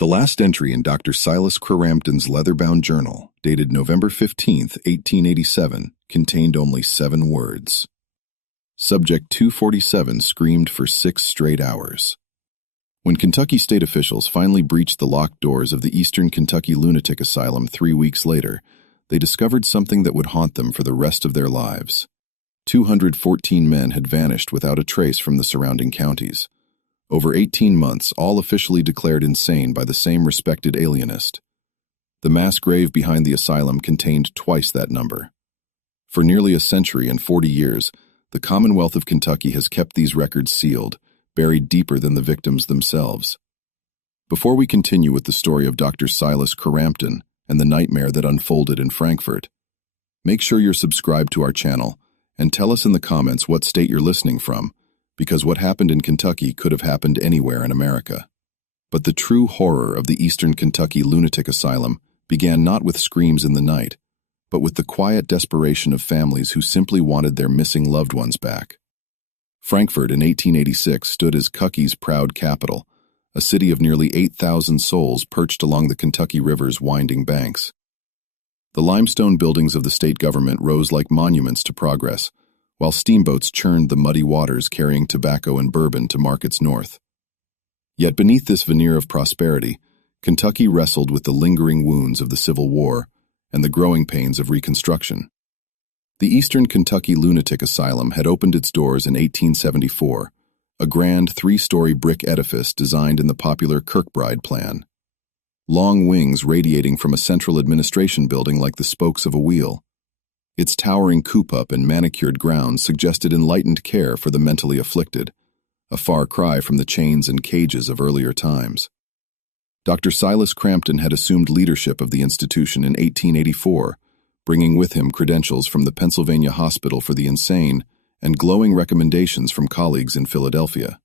The last entry in Dr. Silas Crampton's leather-bound journal, dated November 15, 1887, contained only 7 words. Subject 247 screamed for 6 straight hours. When Kentucky state officials finally breached the locked doors of the Eastern Kentucky Lunatic Asylum 3 weeks later, they discovered something that would haunt them for the rest of their lives. 214 men had vanished without a trace from the surrounding counties. Over 18 months, all officially declared insane by the same respected alienist. The mass grave behind the asylum contained twice that number. For nearly a century and 40 years, the Commonwealth of Kentucky has kept these records sealed, buried deeper than the victims themselves. Before we continue with the story of Dr. Silas Crampton and the nightmare that unfolded in Frankfurt, make sure you're subscribed to our channel and tell us in the comments what state you're listening from, because what happened in Kentucky could have happened anywhere in America. But the true horror of the Eastern Kentucky Lunatic Asylum began not with screams in the night, but with the quiet desperation of families who simply wanted their missing loved ones back. Frankfurt in 1886 stood as Kentucky's proud capital, a city of nearly 8,000 souls perched along the Kentucky River's winding banks. The limestone buildings of the state government rose like monuments to progress, while steamboats churned the muddy waters carrying tobacco and bourbon to markets north. Yet beneath this veneer of prosperity, Kentucky wrestled with the lingering wounds of the Civil War and the growing pains of Reconstruction. The Eastern Kentucky Lunatic Asylum had opened its doors in 1874, a grand 3-story brick edifice designed in the popular Kirkbride plan. Long wings radiating from a central administration building like the spokes of a wheel. Its towering coop-up and manicured grounds suggested enlightened care for the mentally afflicted, a far cry from the chains and cages of earlier times. Dr. Silas Crampton had assumed leadership of the institution in 1884, bringing with him credentials from the Pennsylvania Hospital for the Insane and glowing recommendations from colleagues in Philadelphia.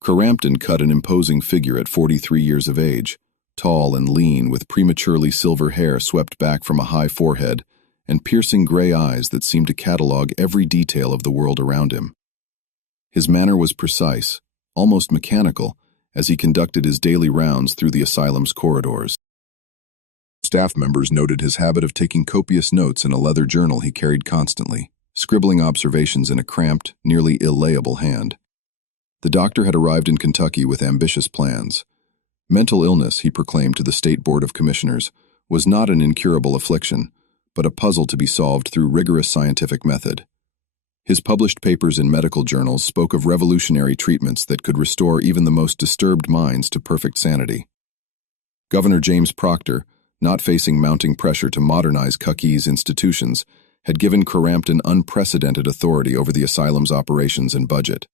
Crampton cut an imposing figure at 43 years of age, tall and lean with prematurely silver hair swept back from a high forehead and piercing gray eyes that seemed to catalog every detail of the world around him. His manner was precise, almost mechanical, as he conducted his daily rounds through the asylum's corridors. Staff members noted his habit of taking copious notes in a leather journal he carried constantly, scribbling observations in a cramped, nearly illegible hand. The doctor had arrived in Kentucky with ambitious plans. Mental illness, he proclaimed to the State Board of Commissioners, was not an incurable affliction, but a puzzle to be solved through rigorous scientific method. His published papers in medical journals spoke of revolutionary treatments that could restore even the most disturbed minds to perfect sanity. Governor James Proctor, not facing mounting pressure to modernize Kentucky's institutions, had given Crampton unprecedented authority over the asylum's operations and budget.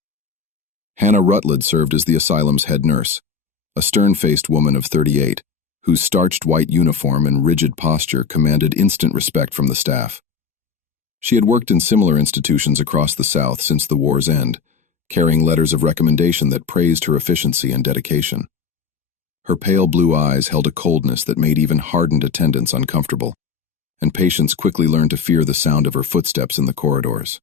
Hannah Rutledge served as the asylum's head nurse, a stern-faced woman of 38, whose starched white uniform and rigid posture commanded instant respect from the staff. She had worked in similar institutions across the South since the war's end, carrying letters of recommendation that praised her efficiency and dedication. Her pale blue eyes held a coldness that made even hardened attendants uncomfortable, and patients quickly learned to fear the sound of her footsteps in the corridors.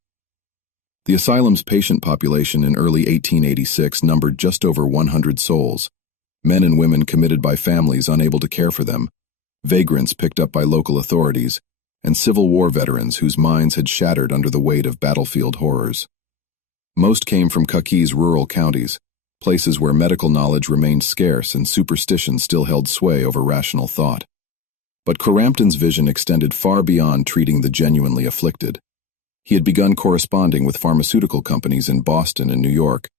The asylum's patient population in early 1886 numbered just over 100 souls, men and women committed by families unable to care for them, vagrants picked up by local authorities, and Civil War veterans whose minds had shattered under the weight of battlefield horrors. Most came from Kentucky's rural counties, places where medical knowledge remained scarce and superstition still held sway over rational thought. But Crampton's vision extended far beyond treating the genuinely afflicted. He had begun corresponding with pharmaceutical companies in Boston and New York,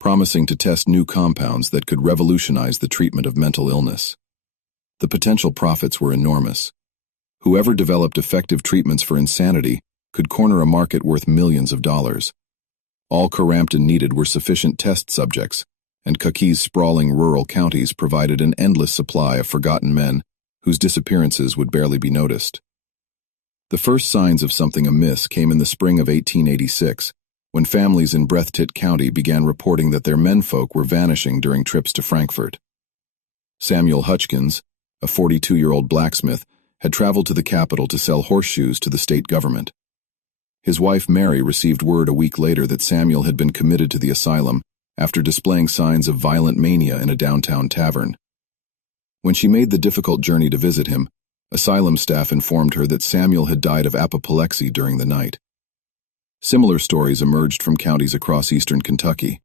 promising to test new compounds that could revolutionize the treatment of mental illness. The potential profits were enormous. Whoever developed effective treatments for insanity could corner a market worth millions of dollars. All Crampton needed were sufficient test subjects, and Kentucky's sprawling rural counties provided an endless supply of forgotten men whose disappearances would barely be noticed. The first signs of something amiss came in the spring of 1886, when families in Breathitt County began reporting that their menfolk were vanishing during trips to Frankfurt. Samuel Hutchins, a 42-year-old blacksmith, had traveled to the capital to sell horseshoes to the state government. His wife Mary received word a week later that Samuel had been committed to the asylum after displaying signs of violent mania in a downtown tavern. When she made the difficult journey to visit him, asylum staff informed her that Samuel had died of apoplexy during the night. Similar stories emerged from counties across eastern Kentucky.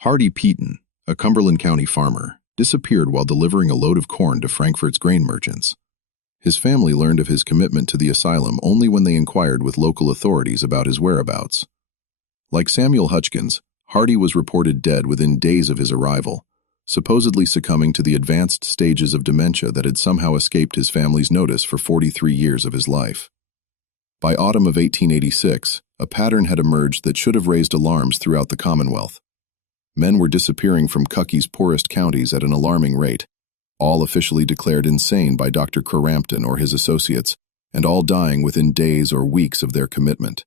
Hardy Peaton, a Cumberland County farmer, disappeared while delivering a load of corn to Frankfort's grain merchants. His family learned of his commitment to the asylum only when they inquired with local authorities about his whereabouts. Like Samuel Hutchkins, Hardy was reported dead within days of his arrival, supposedly succumbing to the advanced stages of dementia that had somehow escaped his family's notice for 43 years of his life. By autumn of 1886, a pattern had emerged that should have raised alarms throughout the Commonwealth. Men were disappearing from Kentucky's poorest counties at an alarming rate, all officially declared insane by Dr. Crampton or his associates, and all dying within days or weeks of their commitment.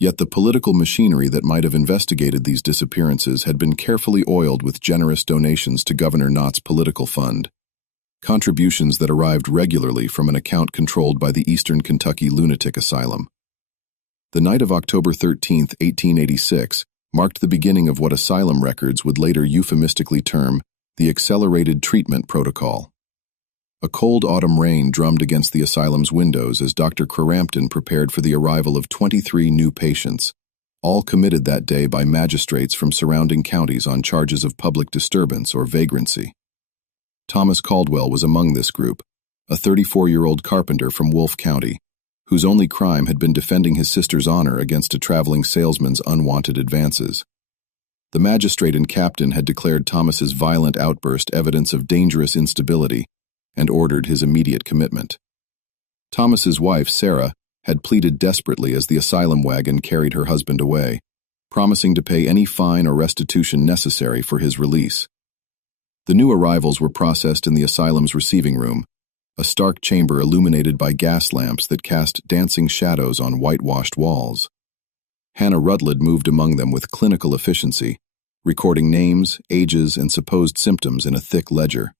Yet the political machinery that might have investigated these disappearances had been carefully oiled with generous donations to Governor Knott's political fund, contributions that arrived regularly from an account controlled by the Eastern Kentucky Lunatic Asylum. The night of October 13, 1886, marked the beginning of what asylum records would later euphemistically term the Accelerated Treatment Protocol. A cold autumn rain drummed against the asylum's windows as Dr. Crampton prepared for the arrival of 23 new patients, all committed that day by magistrates from surrounding counties on charges of public disturbance or vagrancy. Thomas Caldwell was among this group, a 34-year-old carpenter from Wolfe County, whose only crime had been defending his sister's honor against a traveling salesman's unwanted advances. The magistrate and captain had declared Thomas's violent outburst evidence of dangerous instability and ordered his immediate commitment. Thomas's wife, Sarah, had pleaded desperately as the asylum wagon carried her husband away, promising to pay any fine or restitution necessary for his release. The new arrivals were processed in the asylum's receiving room, a stark chamber illuminated by gas lamps that cast dancing shadows on whitewashed walls. Hannah Rutledge moved among them with clinical efficiency, recording names, ages, and supposed symptoms in a thick ledger.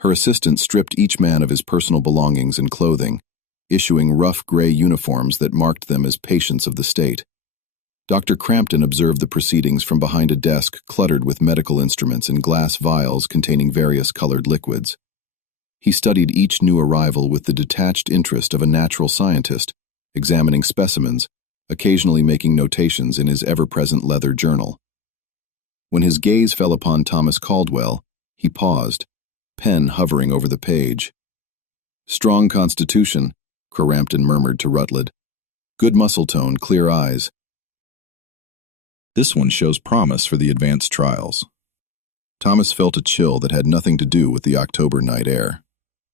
Her assistant stripped each man of his personal belongings and clothing, issuing rough gray uniforms that marked them as patients of the state. Dr. Crampton observed the proceedings from behind a desk cluttered with medical instruments and glass vials containing various colored liquids. He studied each new arrival with the detached interest of a natural scientist, examining specimens, occasionally making notations in his ever-present leather journal. When his gaze fell upon Thomas Caldwell, he paused, pen hovering over the page. "Strong constitution," Crampton murmured to Rutledge. "Good muscle tone, clear eyes. This one shows promise for the advanced trials." Thomas felt a chill that had nothing to do with the October night air.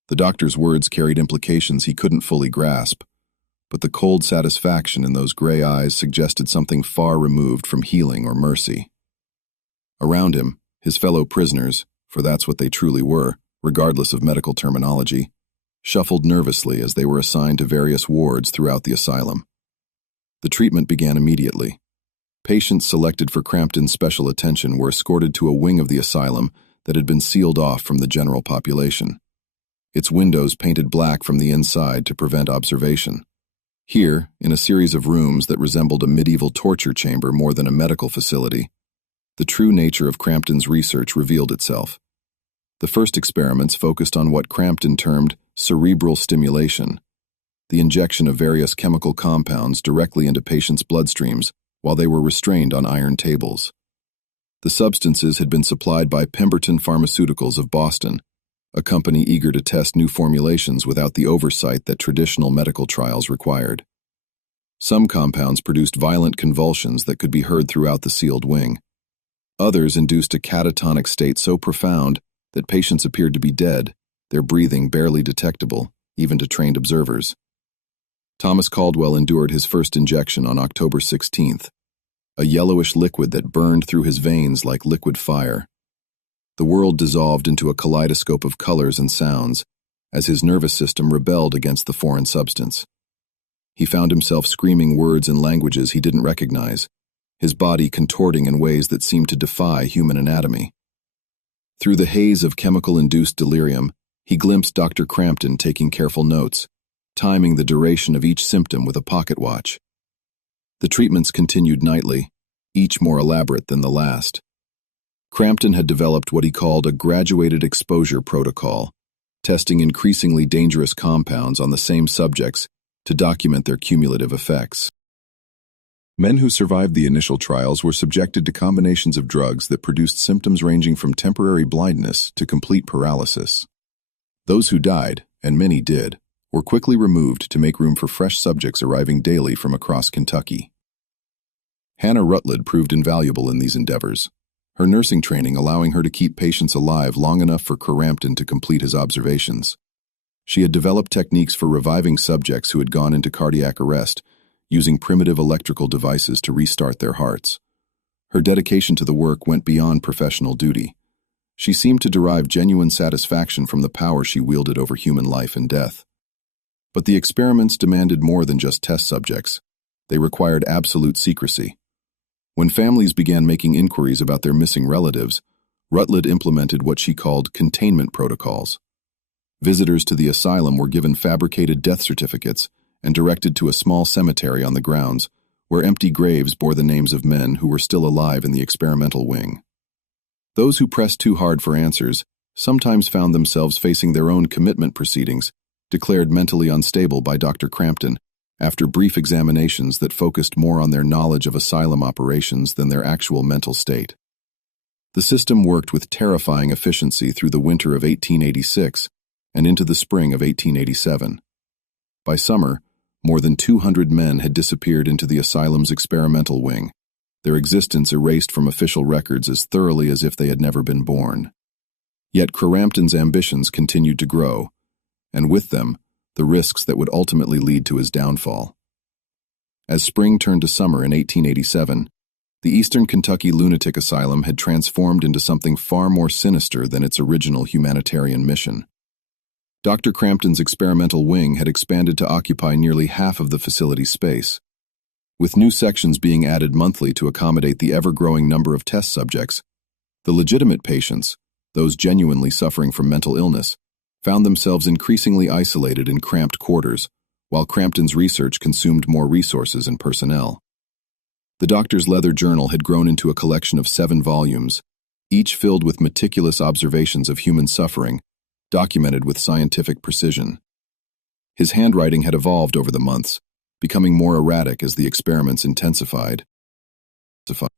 The doctor's words carried implications he couldn't fully grasp, but the cold satisfaction in those gray eyes suggested something far removed from healing or mercy. Around him, his fellow prisoners, for that's what they truly were, regardless of medical terminology, shuffled nervously as they were assigned to various wards throughout the asylum. The treatment began immediately. Patients selected for Crampton's special attention were escorted to a wing of the asylum that had been sealed off from the general population, its windows painted black from the inside to prevent observation. Here, in a series of rooms that resembled a medieval torture chamber more than a medical facility, the true nature of Crampton's research revealed itself. The first experiments focused on what Crampton termed cerebral stimulation, the injection of various chemical compounds directly into patients' bloodstreams while they were restrained on iron tables. The substances had been supplied by Pemberton Pharmaceuticals of Boston, a company eager to test new formulations without the oversight that traditional medical trials required. Some compounds produced violent convulsions that could be heard throughout the sealed wing. Others induced a catatonic state so profound that patients appeared to be dead, their breathing barely detectable, even to trained observers. Thomas Caldwell endured his first injection on October 16th, a yellowish liquid that burned through his veins like liquid fire. The world dissolved into a kaleidoscope of colors and sounds as his nervous system rebelled against the foreign substance. He found himself screaming words and languages he didn't recognize, his body contorting in ways that seemed to defy human anatomy. Through the haze of chemical-induced delirium, he glimpsed Dr. Crampton taking careful notes, timing the duration of each symptom with a pocket watch. The treatments continued nightly, each more elaborate than the last. Crampton had developed what he called a graduated exposure protocol, testing increasingly dangerous compounds on the same subjects to document their cumulative effects. Men who survived the initial trials were subjected to combinations of drugs that produced symptoms ranging from temporary blindness to complete paralysis. Those who died, and many did, were quickly removed to make room for fresh subjects arriving daily from across Kentucky. Hannah Rutledge proved invaluable in these endeavors, her nursing training allowing her to keep patients alive long enough for Crampton to complete his observations. She had developed techniques for reviving subjects who had gone into cardiac arrest, using primitive electrical devices to restart their hearts. Her dedication to the work went beyond professional duty. She seemed to derive genuine satisfaction from the power she wielded over human life and death. But the experiments demanded more than just test subjects. They required absolute secrecy. When families began making inquiries about their missing relatives, Rutledge implemented what she called containment protocols. Visitors to the asylum were given fabricated death certificates and directed to a small cemetery on the grounds, where empty graves bore the names of men who were still alive in the experimental wing. Those who pressed too hard for answers sometimes found themselves facing their own commitment proceedings, declared mentally unstable by Dr. Crampton, after brief examinations that focused more on their knowledge of asylum operations than their actual mental state. The system worked with terrifying efficiency through the winter of 1886 and into the spring of 1887. By summer, more than 200 men had disappeared into the asylum's experimental wing, their existence erased from official records as thoroughly as if they had never been born. Yet Crampton's ambitions continued to grow, and with them, the risks that would ultimately lead to his downfall. As spring turned to summer in 1887, the Eastern Kentucky Lunatic Asylum had transformed into something far more sinister than its original humanitarian mission. Dr. Crampton's experimental wing had expanded to occupy nearly half of the facility's space. With new sections being added monthly to accommodate the ever-growing number of test subjects, the legitimate patients, those genuinely suffering from mental illness, found themselves increasingly isolated in cramped quarters, while Crampton's research consumed more resources and personnel. The doctor's leather journal had grown into a collection of 7 volumes, each filled with meticulous observations of human suffering, documented with scientific precision. His handwriting had evolved over the months, becoming more erratic as the experiments intensified.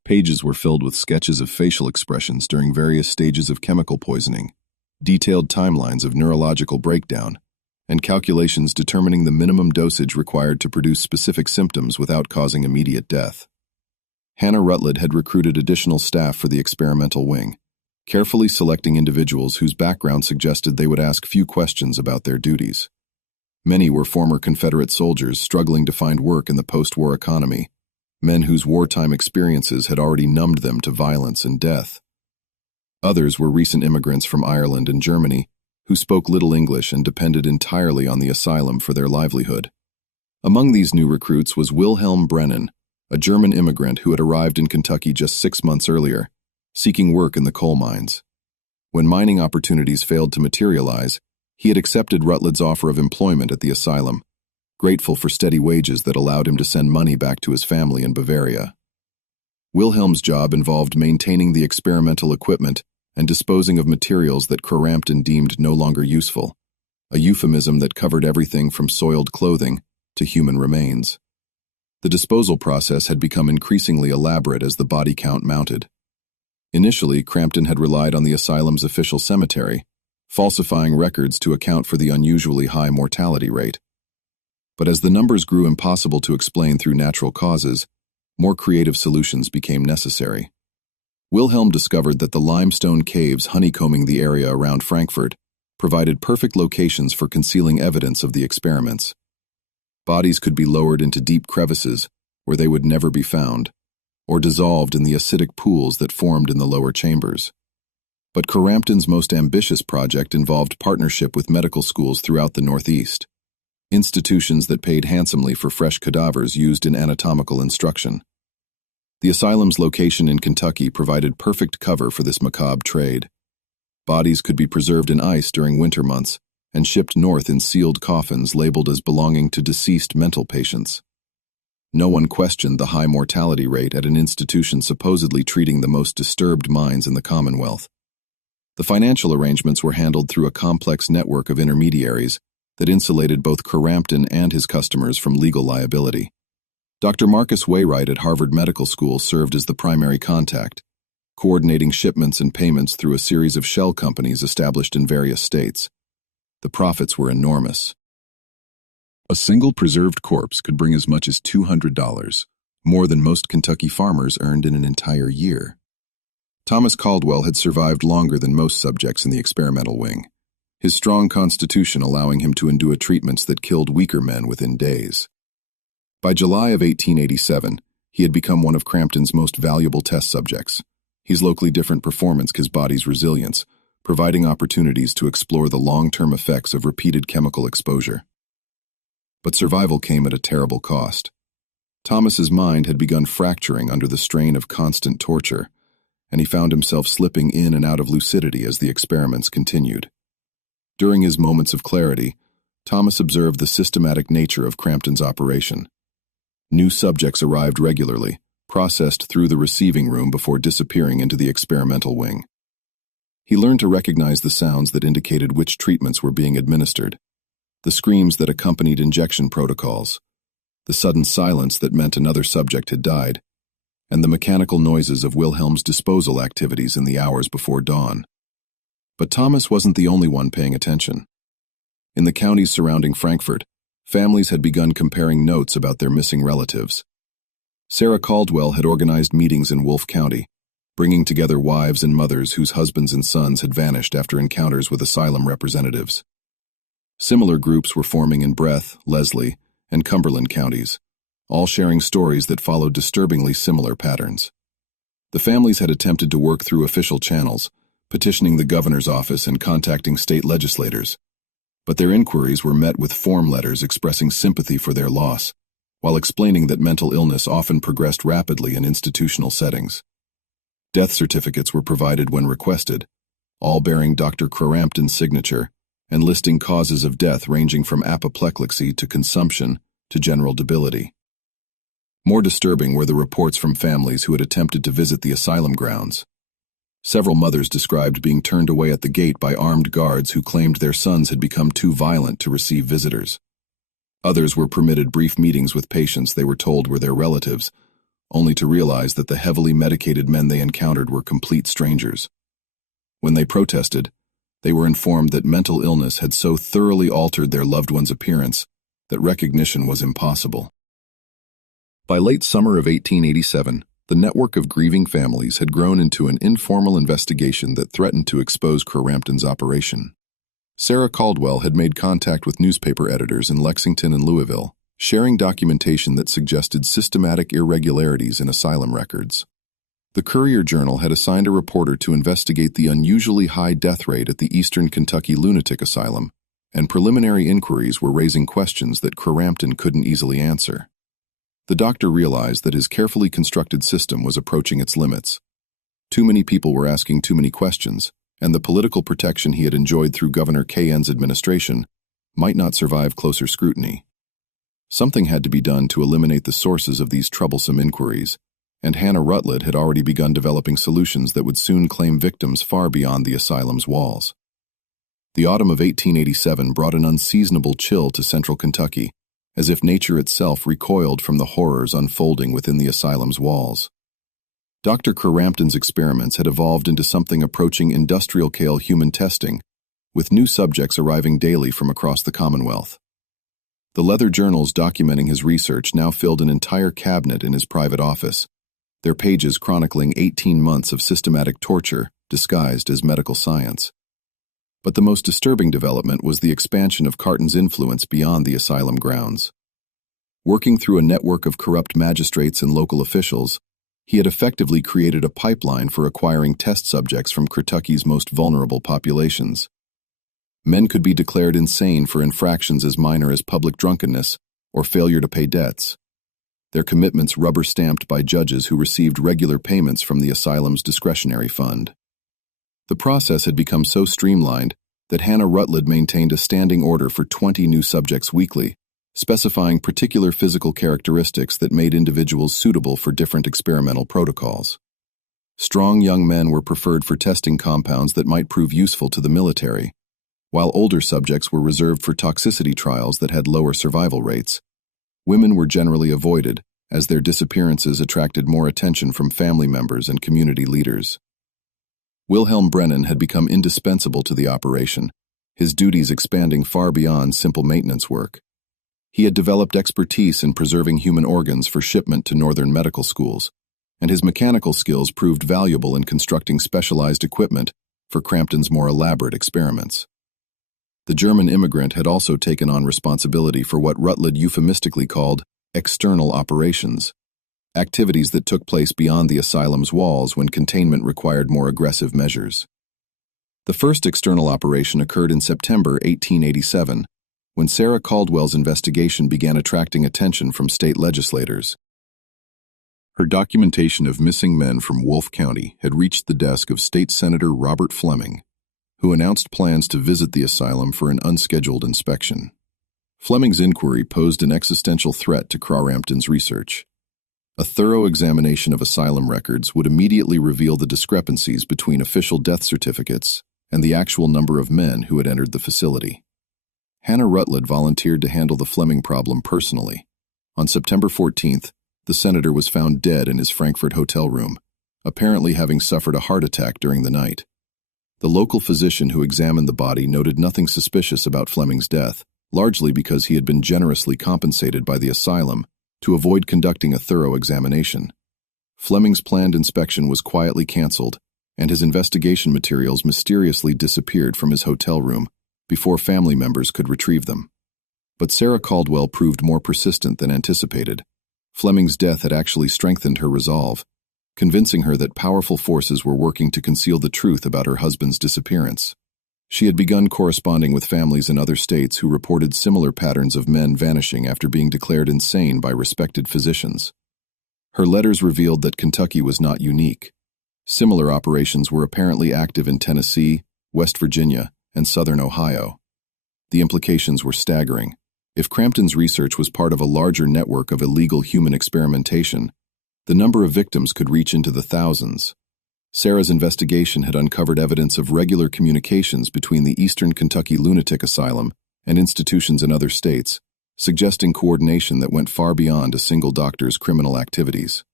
Pages were filled with sketches of facial expressions during various stages of chemical poisoning, detailed timelines of neurological breakdown, and calculations determining the minimum dosage required to produce specific symptoms without causing immediate death. Hannah Rutledge had recruited additional staff for the experimental wing, carefully selecting individuals whose background suggested they would ask few questions about their duties. Many were former Confederate soldiers struggling to find work in the post-war economy, men whose wartime experiences had already numbed them to violence and death. Others were recent immigrants from Ireland and Germany who spoke little English and depended entirely on the asylum for their livelihood. Among these new recruits was Wilhelm Brennan, a German immigrant who had arrived in Kentucky just 6 months earlier, seeking work in the coal mines. When mining opportunities failed to materialize, he had accepted Rutledge's offer of employment at the asylum, grateful for steady wages that allowed him to send money back to his family in Bavaria. Wilhelm's job involved maintaining the experimental equipment and disposing of materials that Crampton deemed no longer useful, a euphemism that covered everything from soiled clothing to human remains. The disposal process had become increasingly elaborate as the body count mounted. Initially, Crampton had relied on the asylum's official cemetery, falsifying records to account for the unusually high mortality rate. But as the numbers grew impossible to explain through natural causes, more creative solutions became necessary. Wilhelm discovered that the limestone caves honeycombing the area around Frankfurt provided perfect locations for concealing evidence of the experiments. Bodies could be lowered into deep crevices where they would never be found, or dissolved in the acidic pools that formed in the lower chambers. But Crampton's most ambitious project involved partnership with medical schools throughout the Northeast, institutions that paid handsomely for fresh cadavers used in anatomical instruction. The asylum's location in Kentucky provided perfect cover for this macabre trade. Bodies could be preserved in ice during winter months and shipped north in sealed coffins labeled as belonging to deceased mental patients. No one questioned the high mortality rate at an institution supposedly treating the most disturbed minds in the Commonwealth. The financial arrangements were handled through a complex network of intermediaries that insulated both Crampton and his customers from legal liability. Dr. Marcus Wainwright at Harvard Medical School served as the primary contact, coordinating shipments and payments through a series of shell companies established in various states. The profits were enormous. A single preserved corpse could bring as much as $200, more than most Kentucky farmers earned in an entire year. Thomas Caldwell had survived longer than most subjects in the experimental wing, his strong constitution allowing him to endure treatments that killed weaker men within days. By July of 1887, he had become one of Crampton's most valuable test subjects. His locally different performance his body's resilience, providing opportunities to explore the long-term effects of repeated chemical exposure. But survival came at a terrible cost. Thomas's mind had begun fracturing under the strain of constant torture, and he found himself slipping in and out of lucidity as the experiments continued. During his moments of clarity, Thomas observed the systematic nature of Crampton's operation. New subjects arrived regularly, processed through the receiving room before disappearing into the experimental wing. He learned to recognize the sounds that indicated which treatments were being administered, the screams that accompanied injection protocols, the sudden silence that meant another subject had died, and the mechanical noises of Wilhelm's disposal activities in the hours before dawn. But Thomas wasn't the only one paying attention. In the counties surrounding Frankfort, families had begun comparing notes about their missing relatives. Sarah Caldwell had organized meetings in Wolfe County, bringing together wives and mothers whose husbands and sons had vanished after encounters with asylum representatives. Similar groups were forming in Breath, Leslie, and Cumberland counties, all sharing stories that followed disturbingly similar patterns. The families had attempted to work through official channels, petitioning the governor's office and contacting state legislators, but their inquiries were met with form letters expressing sympathy for their loss, while explaining that mental illness often progressed rapidly in institutional settings. Death certificates were provided when requested, all bearing Dr. Crampton's signature, and listing causes of death ranging from apoplexy to consumption to general debility. More disturbing were the reports from families who had attempted to visit the asylum grounds. Several mothers described being turned away at the gate by armed guards who claimed their sons had become too violent to receive visitors. Others were permitted brief meetings with patients they were told were their relatives, only to realize that the heavily medicated men they encountered were complete strangers. When they protested, they were informed that mental illness had so thoroughly altered their loved one's appearance that recognition was impossible. By late summer of 1887, the network of grieving families had grown into an informal investigation that threatened to expose Crampton's operation. Sarah Caldwell had made contact with newspaper editors in Lexington and Louisville, sharing documentation that suggested systematic irregularities in asylum records. The Courier-Journal had assigned a reporter to investigate the unusually high death rate at the Eastern Kentucky Lunatic Asylum, and preliminary inquiries were raising questions that Crampton couldn't easily answer. The doctor realized that his carefully constructed system was approaching its limits. Too many people were asking too many questions, and the political protection he had enjoyed through Governor K.N.'s administration might not survive closer scrutiny. Something had to be done to eliminate the sources of these troublesome inquiries, and Hannah Rutledge had already begun developing solutions that would soon claim victims far beyond the asylum's walls. The autumn of 1887 brought an unseasonable chill to central Kentucky, as if nature itself recoiled from the horrors unfolding within the asylum's walls. Dr. Crampton's experiments had evolved into something approaching industrial-scale human testing, with new subjects arriving daily from across the Commonwealth. The leather journals documenting his research now filled an entire cabinet in his private office, their pages chronicling 18 months of systematic torture disguised as medical science. But the most disturbing development was the expansion of Carton's influence beyond the asylum grounds. Working through a network of corrupt magistrates and local officials, he had effectively created a pipeline for acquiring test subjects from Kentucky's most vulnerable populations. Men could be declared insane for infractions as minor as public drunkenness or failure to pay debts, their commitments rubber-stamped by judges who received regular payments from the asylum's discretionary fund. The process had become so streamlined that Hannah Rutledge maintained a standing order for 20 new subjects weekly, specifying particular physical characteristics that made individuals suitable for different experimental protocols. Strong young men were preferred for testing compounds that might prove useful to the military, while older subjects were reserved for toxicity trials that had lower survival rates. Women were generally avoided, as their disappearances attracted more attention from family members and community leaders. Wilhelm Brennan had become indispensable to the operation, his duties expanding far beyond simple maintenance work. He had developed expertise in preserving human organs for shipment to northern medical schools, and his mechanical skills proved valuable in constructing specialized equipment for Crampton's more elaborate experiments. The German immigrant had also taken on responsibility for what Rutledge euphemistically called external operations, activities that took place beyond the asylum's walls when containment required more aggressive measures. The first external operation occurred in September 1887, when Sarah Caldwell's investigation began attracting attention from state legislators. Her documentation of missing men from Wolfe County had reached the desk of State Senator Robert Fleming, who announced plans to visit the asylum for an unscheduled inspection. Fleming's inquiry posed an existential threat to Crampton's research. A thorough examination of asylum records would immediately reveal the discrepancies between official death certificates and the actual number of men who had entered the facility. Hannah Rutledge volunteered to handle the Fleming problem personally. On September 14th, the senator was found dead in his Frankfurt hotel room, apparently having suffered a heart attack during the night. The local physician who examined the body noted nothing suspicious about Fleming's death, largely because he had been generously compensated by the asylum to avoid conducting a thorough examination. Fleming's planned inspection was quietly canceled, and his investigation materials mysteriously disappeared from his hotel room before family members could retrieve them. But Sarah Caldwell proved more persistent than anticipated. Fleming's death had actually strengthened her resolve, convincing her that powerful forces were working to conceal the truth about her husband's disappearance. She had begun corresponding with families in other states who reported similar patterns of men vanishing after being declared insane by respected physicians. Her letters revealed that Kentucky was not unique. Similar operations were apparently active in Tennessee, West Virginia, and southern Ohio. The implications were staggering. If Crampton's research was part of a larger network of illegal human experimentation, the number of victims could reach into the thousands. Sarah's investigation had uncovered evidence of regular communications between the Eastern Kentucky Lunatic Asylum and institutions in other states, suggesting coordination that went far beyond a single doctor's criminal activities.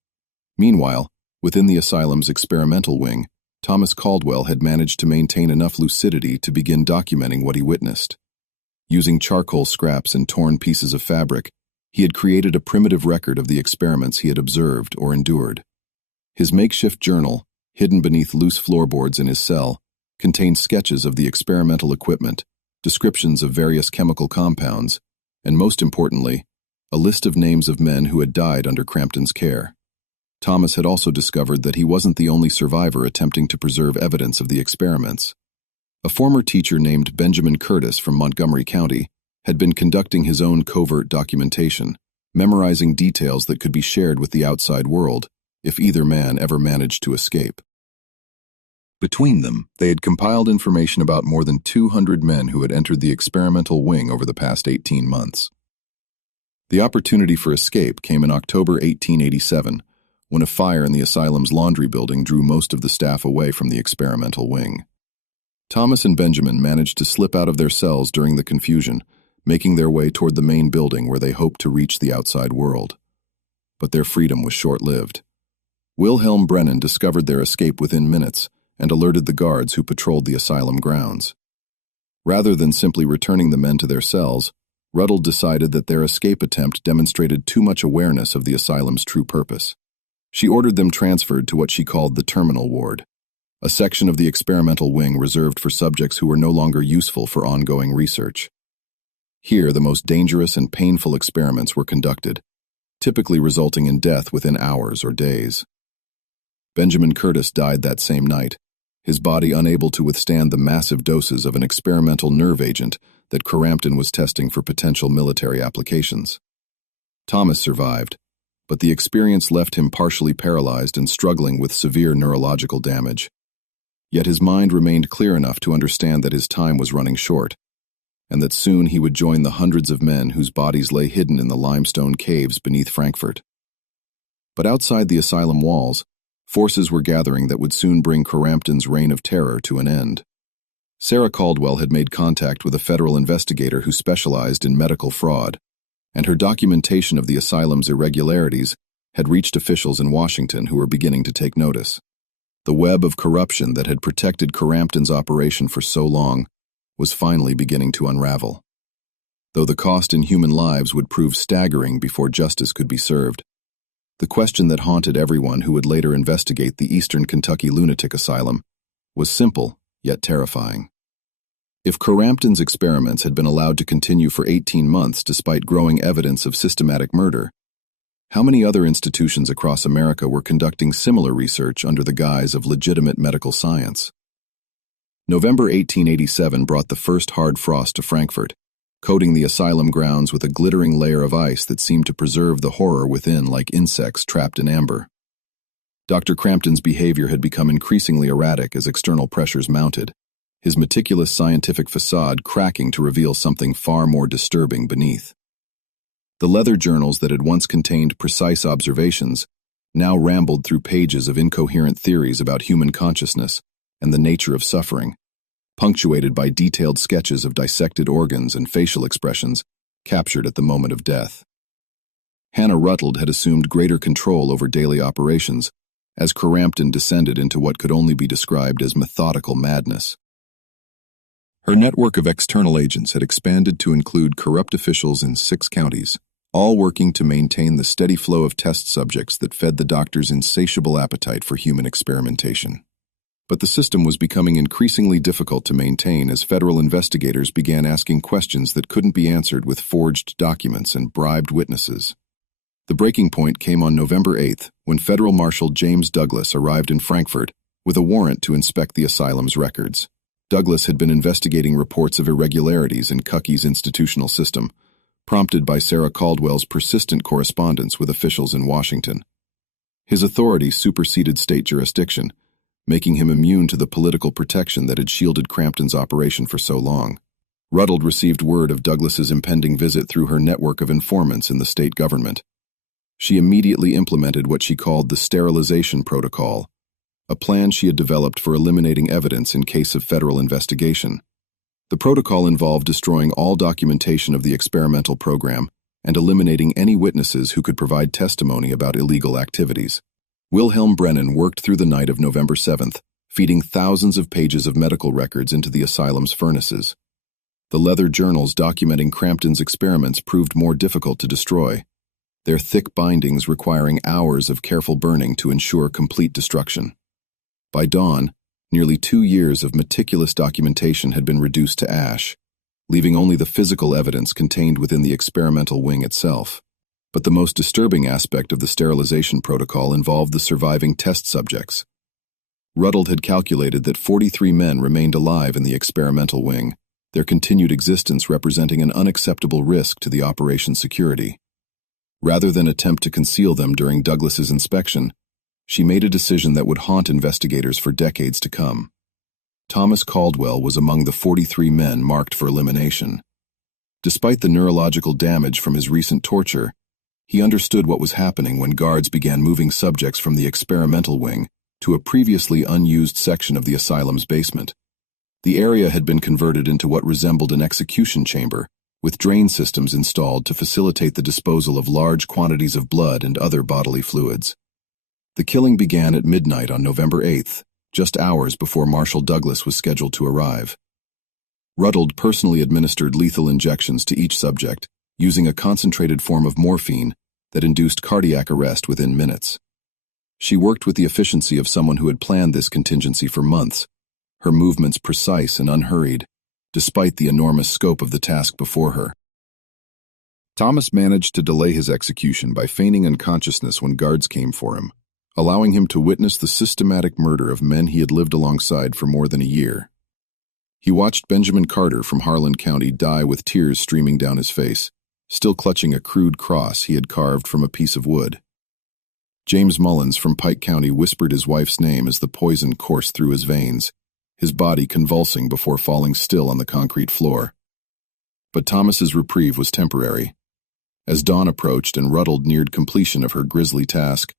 Meanwhile, within the asylum's experimental wing, Thomas Caldwell had managed to maintain enough lucidity to begin documenting what he witnessed. Using charcoal scraps and torn pieces of fabric, he had created a primitive record of the experiments he had observed or endured. His makeshift journal, hidden beneath loose floorboards in his cell, contained sketches of the experimental equipment, descriptions of various chemical compounds, and most importantly, a list of names of men who had died under Crampton's care. Thomas had also discovered that he wasn't the only survivor attempting to preserve evidence of the experiments. A former teacher named Benjamin Curtis from Montgomery County had been conducting his own covert documentation, memorizing details that could be shared with the outside world if either man ever managed to escape. Between them, they had compiled information about more than 200 men who had entered the experimental wing over the past 18 months. The opportunity for escape came in October 1887, when a fire in the asylum's laundry building drew most of the staff away from the experimental wing. Thomas and Benjamin managed to slip out of their cells during the confusion, making their way toward the main building where they hoped to reach the outside world. But their freedom was short-lived. Wilhelm Brennan discovered their escape within minutes and alerted the guards who patrolled the asylum grounds. Rather than simply returning the men to their cells, Rutledge decided that their escape attempt demonstrated too much awareness of the asylum's true purpose. She ordered them transferred to what she called the terminal ward, a section of the experimental wing reserved for subjects who were no longer useful for ongoing research. Here, the most dangerous and painful experiments were conducted, typically resulting in death within hours or days. Benjamin Curtis died that same night, his body unable to withstand the massive doses of an experimental nerve agent that Crampton was testing for potential military applications. Thomas survived, but the experience left him partially paralyzed and struggling with severe neurological damage. Yet his mind remained clear enough to understand that his time was running short. and that soon he would join the hundreds of men whose bodies lay hidden in the limestone caves beneath Frankfurt. But outside the asylum walls, forces were gathering that would soon bring Crampton's reign of terror to an end. Sarah Caldwell had made contact with a federal investigator who specialized in medical fraud, and her documentation of the asylum's irregularities had reached officials in Washington who were beginning to take notice. The web of corruption that had protected Crampton's operation for so long was finally beginning to unravel. Though the cost in human lives would prove staggering before justice could be served, the question that haunted everyone who would later investigate the Eastern Kentucky Lunatic Asylum was simple, yet terrifying. If Crampton's experiments had been allowed to continue for 18 months despite growing evidence of systematic murder, how many other institutions across America were conducting similar research under the guise of legitimate medical science? November 1887 brought the first hard frost to Frankfurt, coating the asylum grounds with a glittering layer of ice that seemed to preserve the horror within like insects trapped in amber. Dr. Crampton's behavior had become increasingly erratic as external pressures mounted, his meticulous scientific facade cracking to reveal something far more disturbing beneath. The leather journals that had once contained precise observations now rambled through pages of incoherent theories about human consciousness and the nature of suffering, punctuated by detailed sketches of dissected organs and facial expressions captured at the moment of death. Hannah Ruttled had assumed greater control over daily operations as Crampton descended into what could only be described as methodical madness. Her network of external agents had expanded to include corrupt officials in 6 counties, all working to maintain the steady flow of test subjects that fed the doctor's insatiable appetite for human experimentation. But the system was becoming increasingly difficult to maintain as federal investigators began asking questions that couldn't be answered with forged documents and bribed witnesses. The breaking point came on November 8th when Federal Marshal James Douglas arrived in Frankfurt with a warrant to inspect the asylum's records. Douglas had been investigating reports of irregularities in Kentucky's institutional system, prompted by Sarah Caldwell's persistent correspondence with officials in Washington. His authority superseded state jurisdiction, making him immune to the political protection that had shielded Crampton's operation for so long. Ruttled received word of Douglas's impending visit through her network of informants in the state government. She immediately implemented what she called the sterilization protocol, a plan she had developed for eliminating evidence in case of federal investigation. The protocol involved destroying all documentation of the experimental program and eliminating any witnesses who could provide testimony about illegal activities. Wilhelm Brennan worked through the night of November 7th, feeding thousands of pages of medical records into the asylum's furnaces. The leather journals documenting Crampton's experiments proved more difficult to destroy, their thick bindings requiring hours of careful burning to ensure complete destruction. By dawn, nearly 2 years of meticulous documentation had been reduced to ash, leaving only the physical evidence contained within the experimental wing itself. But the most disturbing aspect of the sterilization protocol involved the surviving test subjects. Ruttled had calculated that 43 men remained alive in the experimental wing, their continued existence representing an unacceptable risk to the operation's security. Rather than attempt to conceal them during Douglas's inspection, she made a decision that would haunt investigators for decades to come. Thomas Caldwell was among the 43 men marked for elimination. Despite the neurological damage from his recent torture, he understood what was happening when guards began moving subjects from the experimental wing to a previously unused section of the asylum's basement. The area had been converted into what resembled an execution chamber, with drain systems installed to facilitate the disposal of large quantities of blood and other bodily fluids. The killing began at midnight on November 8th, just hours before Marshal Douglas was scheduled to arrive. Ruttled personally administered lethal injections to each subject, using a concentrated form of morphine that induced cardiac arrest within minutes. She worked with the efficiency of someone who had planned this contingency for months, her movements precise and unhurried, despite the enormous scope of the task before her. Thomas managed to delay his execution by feigning unconsciousness when guards came for him, allowing him to witness the systematic murder of men he had lived alongside for more than a year. He watched Benjamin Carter from Harlan County die with tears streaming down his face, still clutching a crude cross he had carved from a piece of wood. James Mullins from Pike County whispered his wife's name as the poison coursed through his veins, his body convulsing before falling still on the concrete floor. But Thomas's reprieve was temporary. As dawn approached and Ruddle neared completion of her grisly task,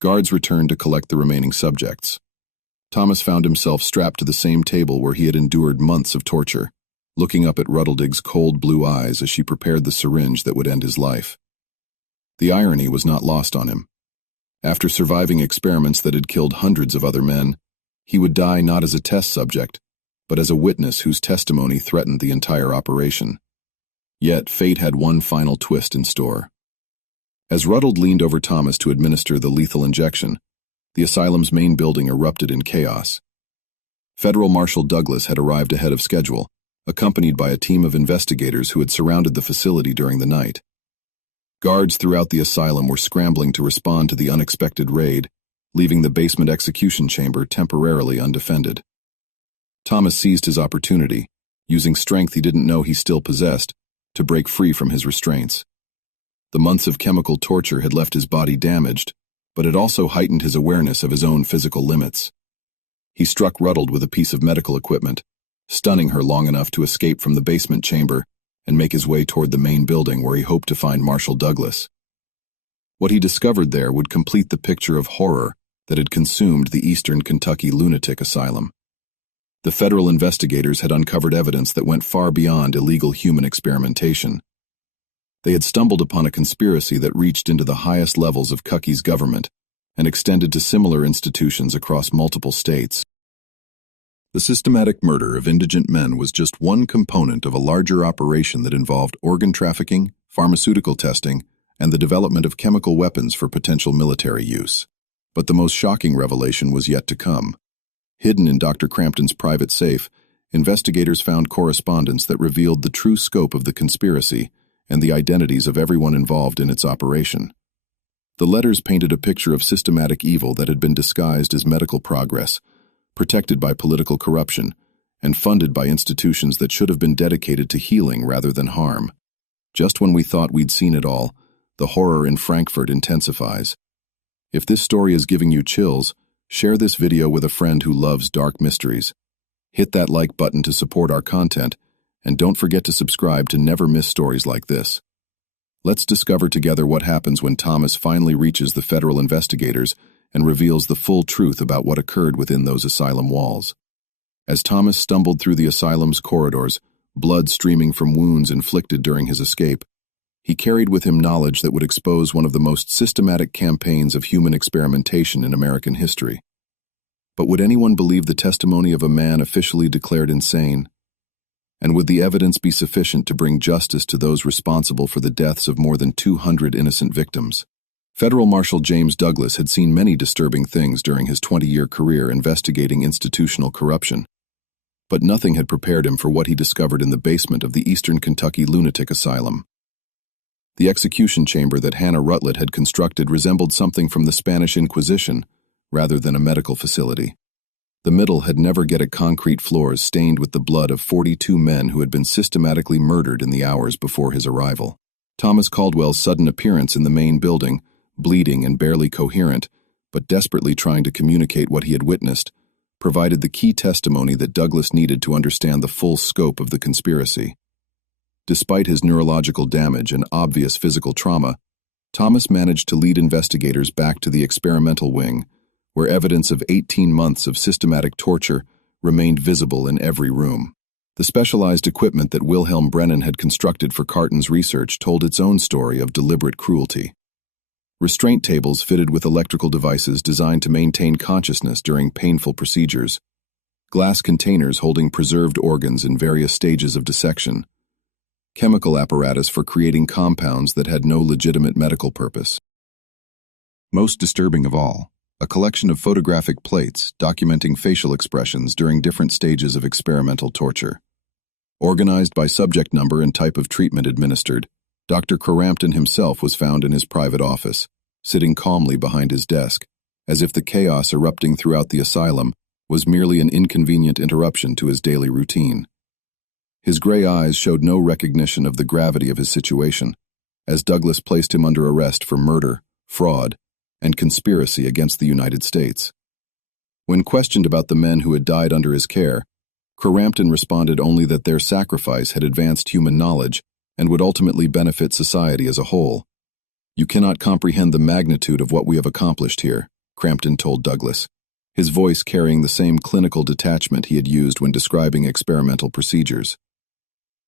guards returned to collect the remaining subjects. Thomas found himself strapped to the same table where he had endured months of torture, looking up at Ruddledig's cold blue eyes as she prepared the syringe that would end his life. The irony was not lost on him. After surviving experiments that had killed hundreds of other men, he would die not as a test subject, but as a witness whose testimony threatened the entire operation. Yet fate had one final twist in store. As Ruddle leaned over Thomas to administer the lethal injection, the asylum's main building erupted in chaos. Federal Marshal Douglas had arrived ahead of schedule, accompanied by a team of investigators who had surrounded the facility during the night. Guards throughout the asylum were scrambling to respond to the unexpected raid, leaving the basement execution chamber temporarily undefended. Thomas seized his opportunity, using strength he didn't know he still possessed, to break free from his restraints. The months of chemical torture had left his body damaged, but it also heightened his awareness of his own physical limits. He struck Ruddle with a piece of medical equipment, stunning her long enough to escape from the basement chamber and make his way toward the main building where he hoped to find Marshal Douglas. What he discovered there would complete the picture of horror that had consumed the Eastern Kentucky lunatic asylum. The federal investigators had uncovered evidence that went far beyond illegal human experimentation. They had stumbled upon a conspiracy that reached into the highest levels of Kentucky's government and extended to similar institutions across multiple states. The systematic murder of indigent men was just one component of a larger operation that involved organ trafficking, pharmaceutical testing, and the development of chemical weapons for potential military use. But the most shocking revelation was yet to come. Hidden in Dr. Crampton's private safe, investigators found correspondence that revealed the true scope of the conspiracy and the identities of everyone involved in its operation. The letters painted a picture of systematic evil that had been disguised as medical progress, protected by political corruption, and funded by institutions that should have been dedicated to healing rather than harm. Just when we thought we'd seen it all, the horror in Frankfurt intensifies. If this story is giving you chills, share this video with a friend who loves dark mysteries. Hit that like button to support our content, and don't forget to subscribe to never miss stories like this. Let's discover together what happens when Thomas finally reaches the federal investigators and reveals the full truth about what occurred within those asylum walls. As Thomas stumbled through the asylum's corridors, blood streaming from wounds inflicted during his escape, he carried with him knowledge that would expose one of the most systematic campaigns of human experimentation in American history. But would anyone believe the testimony of a man officially declared insane? And would the evidence be sufficient to bring justice to those responsible for the deaths of more than 200 innocent victims? Federal Marshal James Douglas had seen many disturbing things during his 20-year career investigating institutional corruption. But nothing had prepared him for what he discovered in the basement of the Eastern Kentucky Lunatic Asylum. The execution chamber that Hannah Rutledge had constructed resembled something from the Spanish Inquisition, rather than a medical facility. The middle had never get at concrete floors stained with the blood of 42 men who had been systematically murdered in the hours before his arrival. Thomas Caldwell's sudden appearance in the main building, bleeding and barely coherent, but desperately trying to communicate what he had witnessed, provided the key testimony that Douglas needed to understand the full scope of the conspiracy. Despite his neurological damage and obvious physical trauma, Thomas managed to lead investigators back to the experimental wing, where evidence of 18 months of systematic torture remained visible in every room. The specialized equipment that Wilhelm Brennan had constructed for Carton's research told its own story of deliberate cruelty. Restraint tables fitted with electrical devices designed to maintain consciousness during painful procedures, glass containers holding preserved organs in various stages of dissection, chemical apparatus for creating compounds that had no legitimate medical purpose. Most disturbing of all, a collection of photographic plates documenting facial expressions during different stages of experimental torture. Organized by subject number and type of treatment administered, Dr. Crampton himself was found in his private office, sitting calmly behind his desk, as if the chaos erupting throughout the asylum was merely an inconvenient interruption to his daily routine. His gray eyes showed no recognition of the gravity of his situation, as Douglas placed him under arrest for murder, fraud, and conspiracy against the United States. When questioned about the men who had died under his care, Crampton responded only that their sacrifice had advanced human knowledge and would ultimately benefit society as a whole. "You cannot comprehend the magnitude of what we have accomplished here," Crampton told Douglas, his voice carrying the same clinical detachment he had used when describing experimental procedures.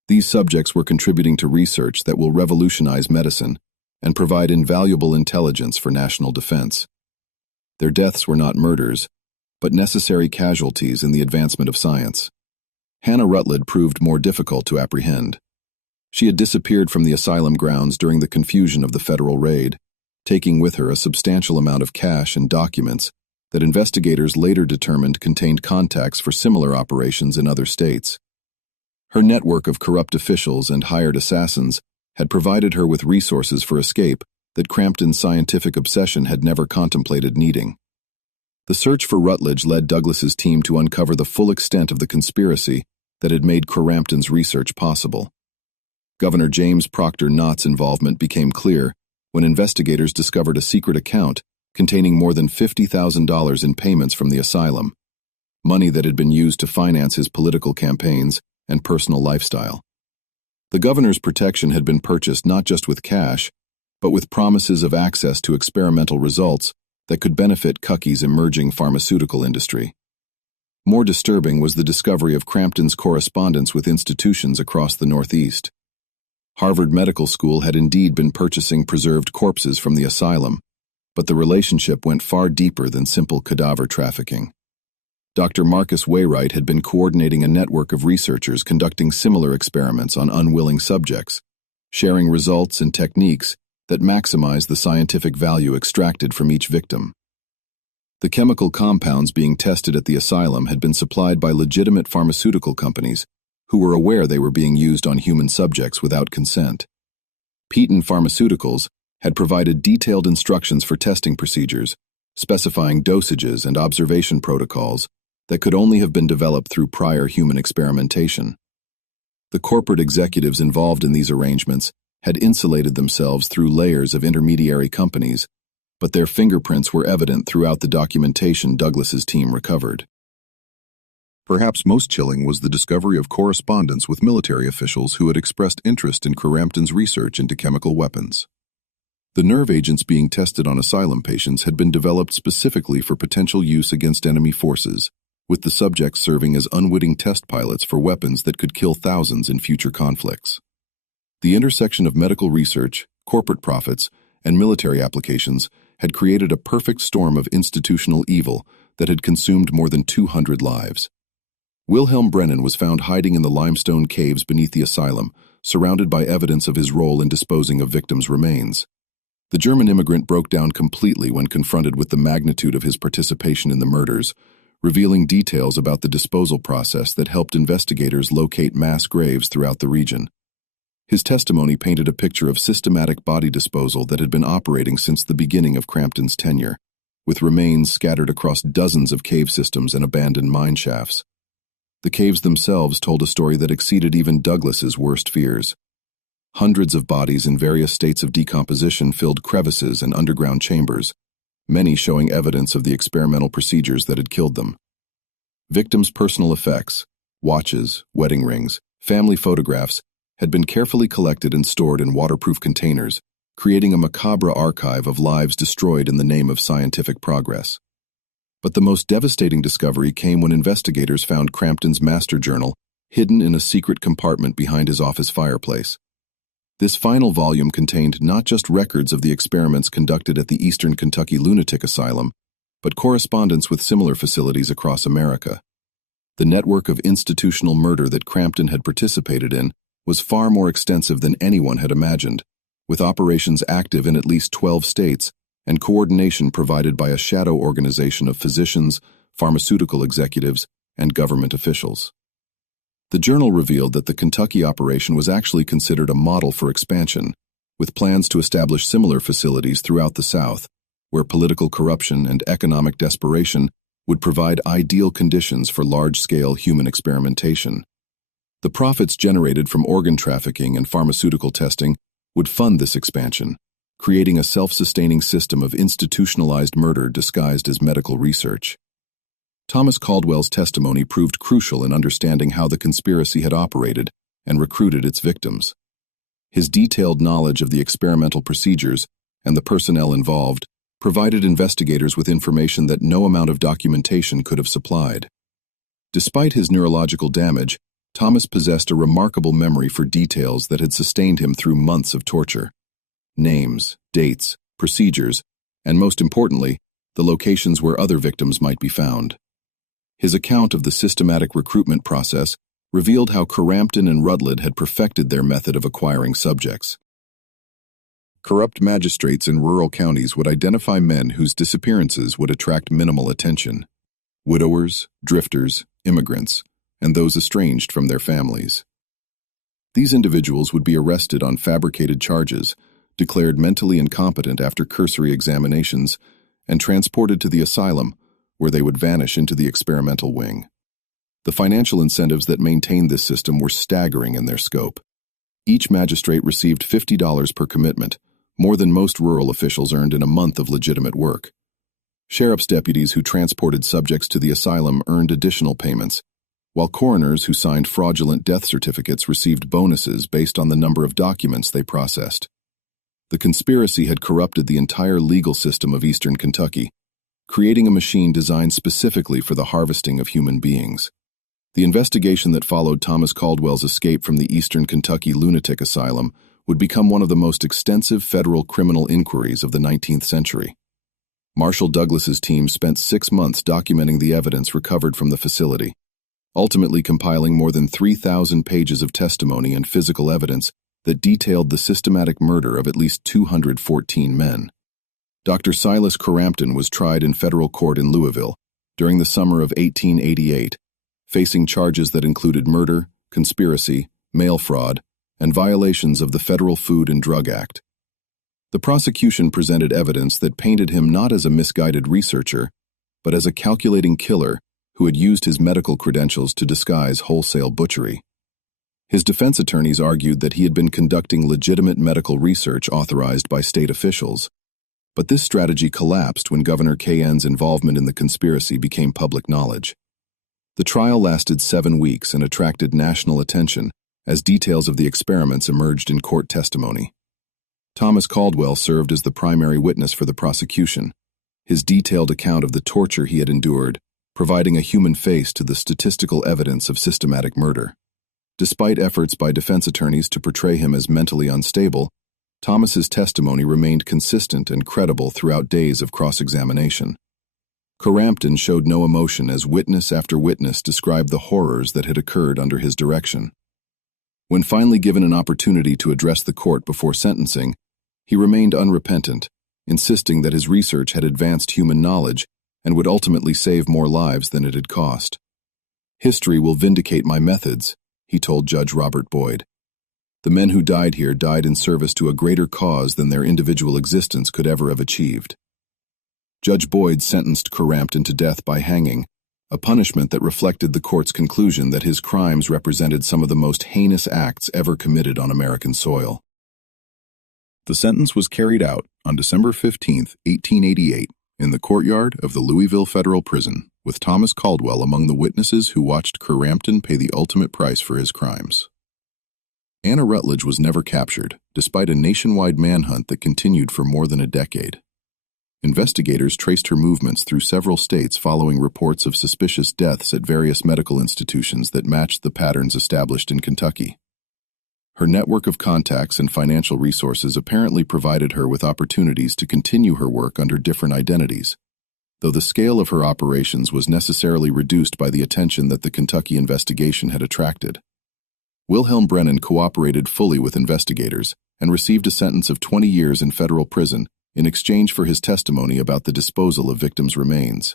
"These subjects were contributing to research that will revolutionize medicine and provide invaluable intelligence for national defense. Their deaths were not murders, but necessary casualties in the advancement of science." Hannah Rutledge proved more difficult to apprehend. She had disappeared from the asylum grounds during the confusion of the federal raid, taking with her a substantial amount of cash and documents that investigators later determined contained contacts for similar operations in other states. Her network of corrupt officials and hired assassins had provided her with resources for escape that Crampton's scientific obsession had never contemplated needing. The search for Rutledge led Douglas's team to uncover the full extent of the conspiracy that had made Crampton's research possible. Governor James Proctor Knott's involvement became clear when investigators discovered a secret account containing more than $50,000 in payments from the asylum, money that had been used to finance his political campaigns and personal lifestyle. The governor's protection had been purchased not just with cash, but with promises of access to experimental results that could benefit Kucky's emerging pharmaceutical industry. More disturbing was the discovery of Crampton's correspondence with institutions across the Northeast. Harvard Medical School had indeed been purchasing preserved corpses from the asylum, but the relationship went far deeper than simple cadaver trafficking. Dr. Marcus Wainwright had been coordinating a network of researchers conducting similar experiments on unwilling subjects, sharing results and techniques that maximize the scientific value extracted from each victim. The chemical compounds being tested at the asylum had been supplied by legitimate pharmaceutical companies who were aware they were being used on human subjects without consent. Peton Pharmaceuticals had provided detailed instructions for testing procedures, specifying dosages and observation protocols that could only have been developed through prior human experimentation. The corporate executives involved in these arrangements had insulated themselves through layers of intermediary companies, but their fingerprints were evident throughout the documentation Douglas's team recovered. Perhaps most chilling was the discovery of correspondence with military officials who had expressed interest in Crampton's research into chemical weapons. The nerve agents being tested on asylum patients had been developed specifically for potential use against enemy forces, with the subjects serving as unwitting test pilots for weapons that could kill thousands in future conflicts. The intersection of medical research, corporate profits, and military applications had created a perfect storm of institutional evil that had consumed more than 200 lives. Wilhelm Brennan was found hiding in the limestone caves beneath the asylum, surrounded by evidence of his role in disposing of victims' remains. The German immigrant broke down completely when confronted with the magnitude of his participation in the murders, revealing details about the disposal process that helped investigators locate mass graves throughout the region. His testimony painted a picture of systematic body disposal that had been operating since the beginning of Crampton's tenure, with remains scattered across dozens of cave systems and abandoned mine shafts. The caves themselves told a story that exceeded even Douglas's worst fears. Hundreds of bodies in various states of decomposition filled crevices and underground chambers, many showing evidence of the experimental procedures that had killed them. Victims' personal effects, watches, wedding rings, family photographs, had been carefully collected and stored in waterproof containers, creating a macabre archive of lives destroyed in the name of scientific progress. But the most devastating discovery came when investigators found Crampton's master journal hidden in a secret compartment behind his office fireplace. This final volume contained not just records of the experiments conducted at the Eastern Kentucky Lunatic Asylum, but correspondence with similar facilities across America. The network of institutional murder that Crampton had participated in was far more extensive than anyone had imagined, with operations active in at least 12 states and coordination provided by a shadow organization of physicians, pharmaceutical executives, and government officials. The journal revealed that the Kentucky operation was actually considered a model for expansion, with plans to establish similar facilities throughout the South, where political corruption and economic desperation would provide ideal conditions for large-scale human experimentation. The profits generated from organ trafficking and pharmaceutical testing would fund this expansion, creating a self-sustaining system of institutionalized murder disguised as medical research. Thomas Caldwell's testimony proved crucial in understanding how the conspiracy had operated and recruited its victims. His detailed knowledge of the experimental procedures and the personnel involved provided investigators with information that no amount of documentation could have supplied. Despite his neurological damage, Thomas possessed a remarkable memory for details that had sustained him through months of torture. Names, dates, procedures, and most importantly, the locations where other victims might be found. His account of the systematic recruitment process revealed how Crampton and Rutledge had perfected their method of acquiring subjects. Corrupt magistrates in rural counties would identify men whose disappearances would attract minimal attention: widowers, drifters, immigrants, and those estranged from their families. These individuals would be arrested on fabricated charges, declared mentally incompetent after cursory examinations, and transported to the asylum, where they would vanish into the experimental wing. The financial incentives that maintained this system were staggering in their scope. Each magistrate received $50 per commitment, more than most rural officials earned in a month of legitimate work. Sheriff's deputies who transported subjects to the asylum earned additional payments, while coroners who signed fraudulent death certificates received bonuses based on the number of documents they processed. The conspiracy had corrupted the entire legal system of eastern Kentucky, creating a machine designed specifically for the harvesting of human beings. The investigation that followed Thomas Caldwell's escape from the Eastern Kentucky Lunatic Asylum would become one of the most extensive federal criminal inquiries of the 19th century. Marshall Douglas's team spent 6 months documenting the evidence recovered from the facility, ultimately compiling more than 3,000 pages of testimony and physical evidence that detailed the systematic murder of at least 214 men. Dr. Silas Crampton was tried in federal court in Louisville during the summer of 1888, facing charges that included murder, conspiracy, mail fraud, and violations of the Federal Food and Drug Act. The prosecution presented evidence that painted him not as a misguided researcher, but as a calculating killer who had used his medical credentials to disguise wholesale butchery. His defense attorneys argued that he had been conducting legitimate medical research authorized by state officials, but this strategy collapsed when Governor Cayen's involvement in the conspiracy became public knowledge. The trial lasted 7 weeks and attracted national attention as details of the experiments emerged in court testimony. Thomas Caldwell served as the primary witness for the prosecution, his detailed account of the torture he had endured, providing a human face to the statistical evidence of systematic murder. Despite efforts by defense attorneys to portray him as mentally unstable, Thomas's testimony remained consistent and credible throughout days of cross-examination. Crampton showed no emotion as witness after witness described the horrors that had occurred under his direction. When finally given an opportunity to address the court before sentencing, he remained unrepentant, insisting that his research had advanced human knowledge and would ultimately save more lives than it had cost. "History will vindicate my methods," he told Judge Robert Boyd. "The men who died here died in service to a greater cause than their individual existence could ever have achieved." Judge Boyd sentenced Crampton to death by hanging, a punishment that reflected the court's conclusion that his crimes represented some of the most heinous acts ever committed on American soil. The sentence was carried out on December 15, 1888, in the courtyard of the Louisville Federal Prison, with Thomas Caldwell among the witnesses who watched Crampton pay the ultimate price for his crimes. Anna Rutledge was never captured, despite a nationwide manhunt that continued for more than a decade. Investigators traced her movements through several states following reports of suspicious deaths at various medical institutions that matched the patterns established in Kentucky. Her network of contacts and financial resources apparently provided her with opportunities to continue her work under different identities, though the scale of her operations was necessarily reduced by the attention that the Kentucky investigation had attracted. Wilhelm Brennan cooperated fully with investigators and received a sentence of 20 years in federal prison in exchange for his testimony about the disposal of victims' remains.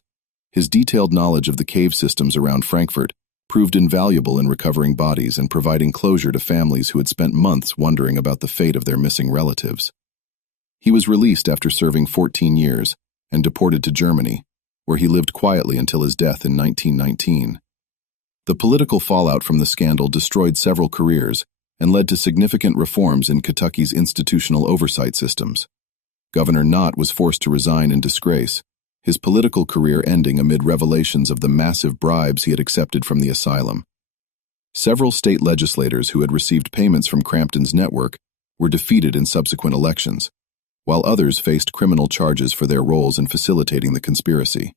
His detailed knowledge of the cave systems around Frankfort proved invaluable in recovering bodies and providing closure to families who had spent months wondering about the fate of their missing relatives. He was released after serving 14 years and deported to Germany, where he lived quietly until his death in 1919. The political fallout from the scandal destroyed several careers and led to significant reforms in Kentucky's institutional oversight systems. Governor Knott was forced to resign in disgrace, his political career ending amid revelations of the massive bribes he had accepted from the asylum. Several state legislators who had received payments from Crampton's network were defeated in subsequent elections, while others faced criminal charges for their roles in facilitating the conspiracy.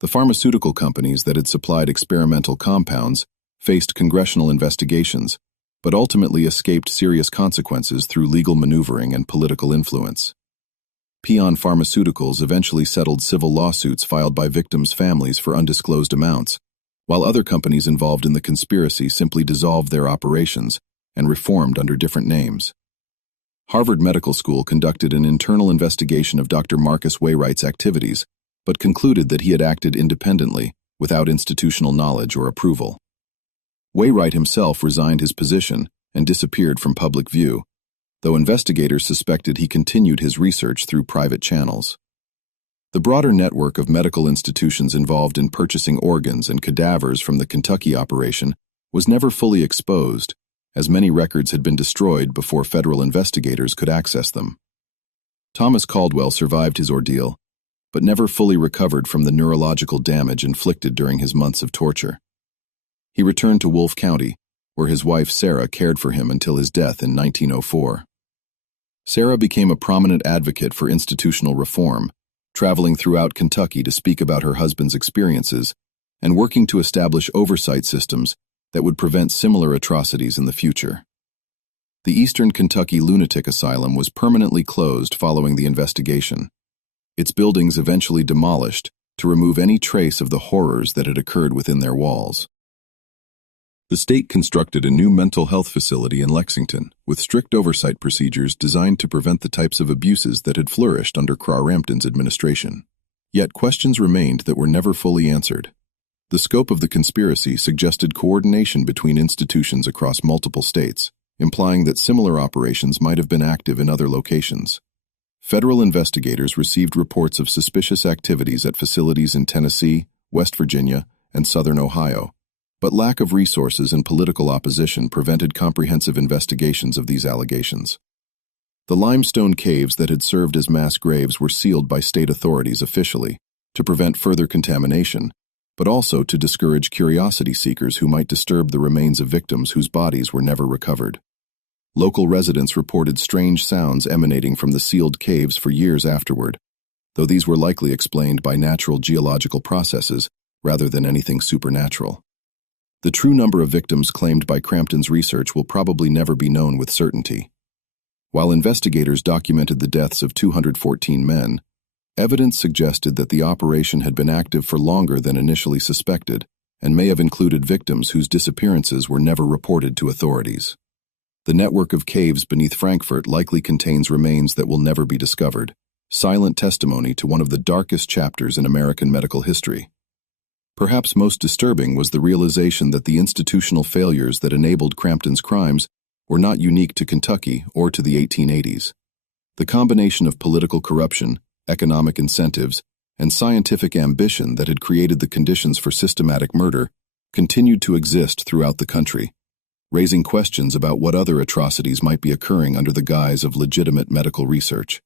The pharmaceutical companies that had supplied experimental compounds faced congressional investigations, but ultimately escaped serious consequences through legal maneuvering and political influence. Peon Pharmaceuticals eventually settled civil lawsuits filed by victims' families for undisclosed amounts, while other companies involved in the conspiracy simply dissolved their operations and reformed under different names. Harvard Medical School conducted an internal investigation of Dr. Marcus Wainwright's activities, but concluded that he had acted independently, without institutional knowledge or approval. Wainwright himself resigned his position and disappeared from public view, though investigators suspected he continued his research through private channels. The broader network of medical institutions involved in purchasing organs and cadavers from the Kentucky operation was never fully exposed, as many records had been destroyed before federal investigators could access them. Thomas Caldwell survived his ordeal, but never fully recovered from the neurological damage inflicted during his months of torture. He returned to Wolfe County, where his wife Sarah cared for him until his death in 1904. Sarah became a prominent advocate for institutional reform, traveling throughout Kentucky to speak about her husband's experiences and working to establish oversight systems that would prevent similar atrocities in the future. The Eastern Kentucky Lunatic Asylum was permanently closed following the investigation, its buildings eventually demolished to remove any trace of the horrors that had occurred within their walls. The state constructed a new mental health facility in Lexington, with strict oversight procedures designed to prevent the types of abuses that had flourished under Crampton's administration. Yet questions remained that were never fully answered. The scope of the conspiracy suggested coordination between institutions across multiple states, implying that similar operations might have been active in other locations. Federal investigators received reports of suspicious activities at facilities in Tennessee, West Virginia, and southern Ohio, but lack of resources and political opposition prevented comprehensive investigations of these allegations. The limestone caves that had served as mass graves were sealed by state authorities officially to prevent further contamination, but also to discourage curiosity seekers who might disturb the remains of victims whose bodies were never recovered. Local residents reported strange sounds emanating from the sealed caves for years afterward, though these were likely explained by natural geological processes rather than anything supernatural. The true number of victims claimed by Crampton's research will probably never be known with certainty. While investigators documented the deaths of 214 men, evidence suggested that the operation had been active for longer than initially suspected and may have included victims whose disappearances were never reported to authorities. The network of caves beneath Frankfort likely contains remains that will never be discovered, silent testimony to one of the darkest chapters in American medical history. Perhaps most disturbing was the realization that the institutional failures that enabled Crampton's crimes were not unique to Kentucky or to the 1880s. The combination of political corruption, economic incentives, and scientific ambition that had created the conditions for systematic murder continued to exist throughout the country, raising questions about what other atrocities might be occurring under the guise of legitimate medical research.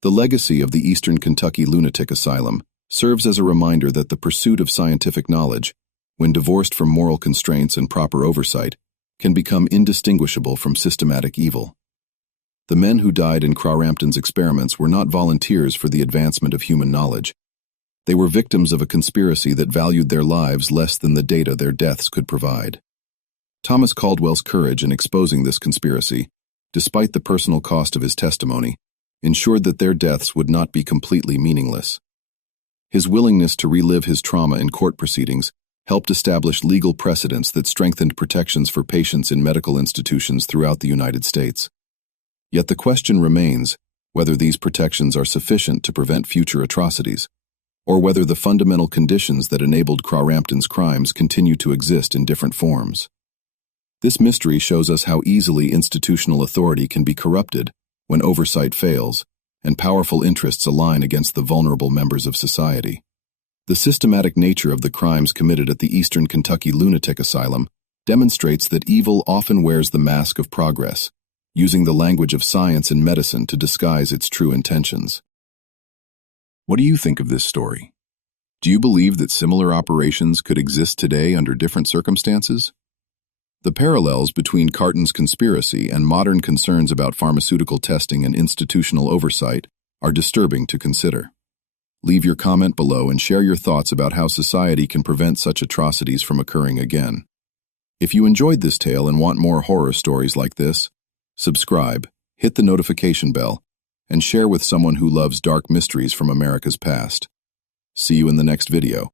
The legacy of the Eastern Kentucky Lunatic Asylum serves as a reminder that the pursuit of scientific knowledge, when divorced from moral constraints and proper oversight, can become indistinguishable from systematic evil. The men who died in Crampton's experiments were not volunteers for the advancement of human knowledge. They were victims of a conspiracy that valued their lives less than the data their deaths could provide. Thomas Caldwell's courage in exposing this conspiracy, despite the personal cost of his testimony, ensured that their deaths would not be completely meaningless. His willingness to relive his trauma in court proceedings helped establish legal precedents that strengthened protections for patients in medical institutions throughout the United States. Yet the question remains whether these protections are sufficient to prevent future atrocities, or whether the fundamental conditions that enabled Crampton's crimes continue to exist in different forms. This mystery shows us how easily institutional authority can be corrupted when oversight fails and powerful interests align against the vulnerable members of society. The systematic nature of the crimes committed at the Eastern Kentucky Lunatic Asylum demonstrates that evil often wears the mask of progress, using the language of science and medicine to disguise its true intentions. What do you think of this story? Do you believe that similar operations could exist today under different circumstances? The parallels between Carton's conspiracy and modern concerns about pharmaceutical testing and institutional oversight are disturbing to consider. Leave your comment below and share your thoughts about how society can prevent such atrocities from occurring again. If you enjoyed this tale and want more horror stories like this, subscribe, hit the notification bell, and share with someone who loves dark mysteries from America's past. See you in the next video.